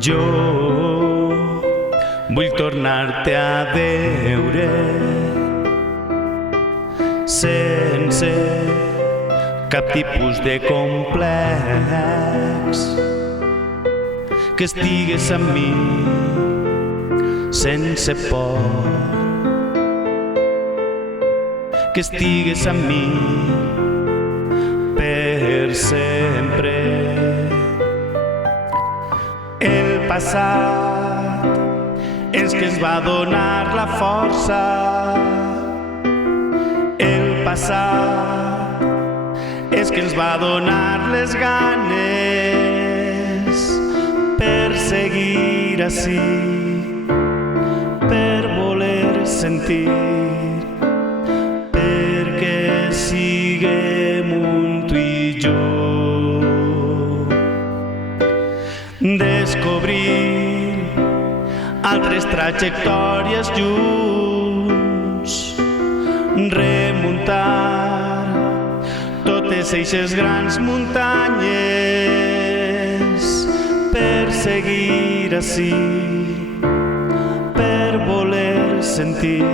Jo vull tornar-te a veure sense cap tipus de complex, que estigues amb mi sense por, que estigues amb mi per sempre. El passat és que ens va donar la força, el passat és que ens va donar les ganes per seguir ací, per voler sentir, perquè siguem un tu i jo. Descobrir altres trajectòries junts, remuntar totes eixes grans muntanyes per seguir ací, per voler sentir,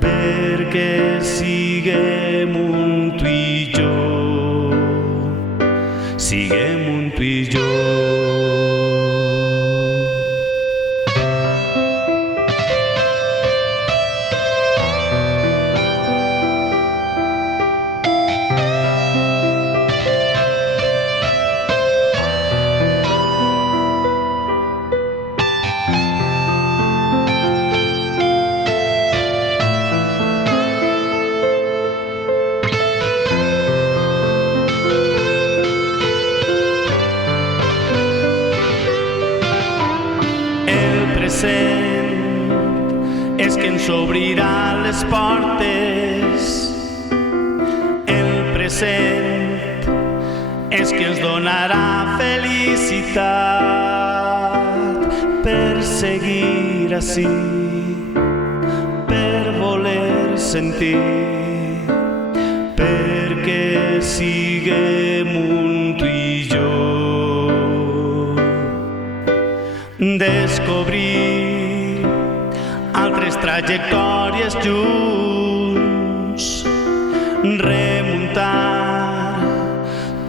perquè siguem un tu i jo, siguem un tu i jo. És que ens obrirà les portes, el present és que ens donarà felicitat per seguir ací, per voler sentir, perquè siguem un tu i jo. Descobrir altres trajectòries junts, remuntar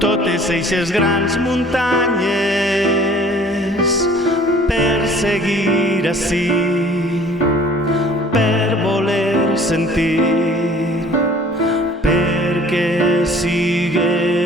totes eixes grans muntanyes per seguir ací, per voler sentir, perquè siguem